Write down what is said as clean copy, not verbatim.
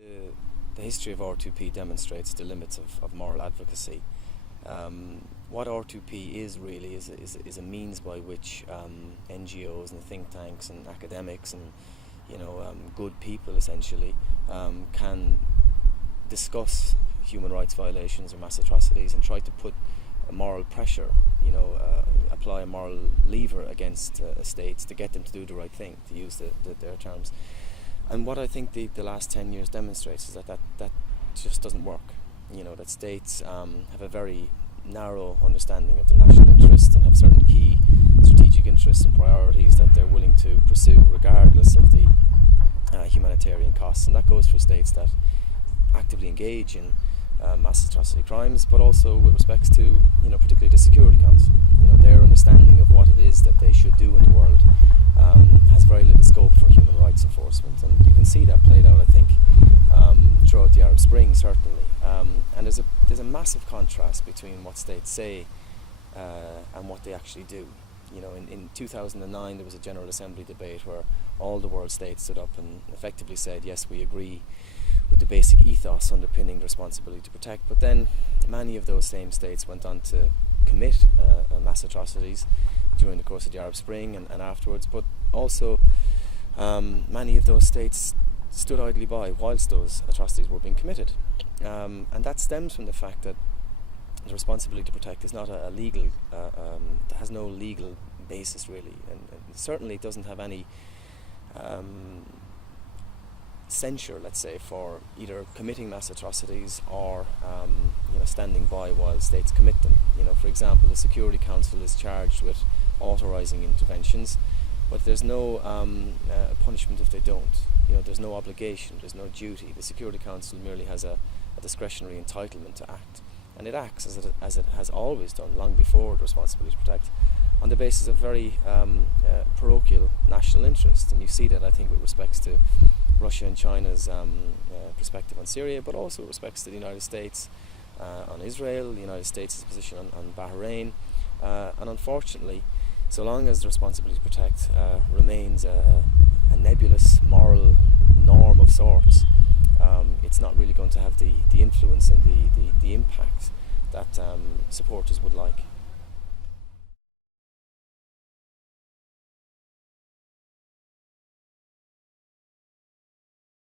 The history of R2P demonstrates the limits of moral advocacy. What R2P is really is a means by which NGOs and think tanks and academics and good people essentially can discuss human rights violations or mass atrocities and try to put a moral pressure, apply a moral lever against states to get them to do the right thing, to use their terms. And what I think the last 10 years demonstrates is that just doesn't work. That states have a very narrow understanding of their national interests and have certain key strategic interests and priorities that they're willing to pursue regardless of the humanitarian costs. And that goes for states that actively engage in mass atrocity crimes, but also with respects to, particularly the Security Council. Their understanding of what it is that they should do in the world has very little scope for human rights enforcement, and you can see that played out, I think, throughout the Arab Spring, certainly. And there's a massive contrast between what states say and what they actually do. In 2009 there was a General Assembly debate where all the world states stood up and effectively said, yes, we agree with the basic ethos underpinning the responsibility to protect, but then many of those same states went on to commit mass atrocities during the course of the Arab Spring and afterwards, but also many of those states stood idly by whilst those atrocities were being committed. And that stems from the fact that the responsibility to protect is not a legal, has no legal basis really, and certainly it doesn't have any censure, let's say, for either committing mass atrocities or standing by while states commit them. For example, the Security Council is charged with authorising interventions, but there's no punishment if they don't. There's no obligation, there's no duty. The Security Council merely has a discretionary entitlement to act, and it acts as it has always done long before the responsibility to protect, on the basis of very parochial national interest. And you see that, I think, with respects to Russia and China's perspective on Syria, but also with respects to the United States on Israel, the United States' position on Bahrain, and unfortunately, so long as the responsibility to protect remains a nebulous moral norm of sorts, it's not really going to have the influence and the impact that supporters would like.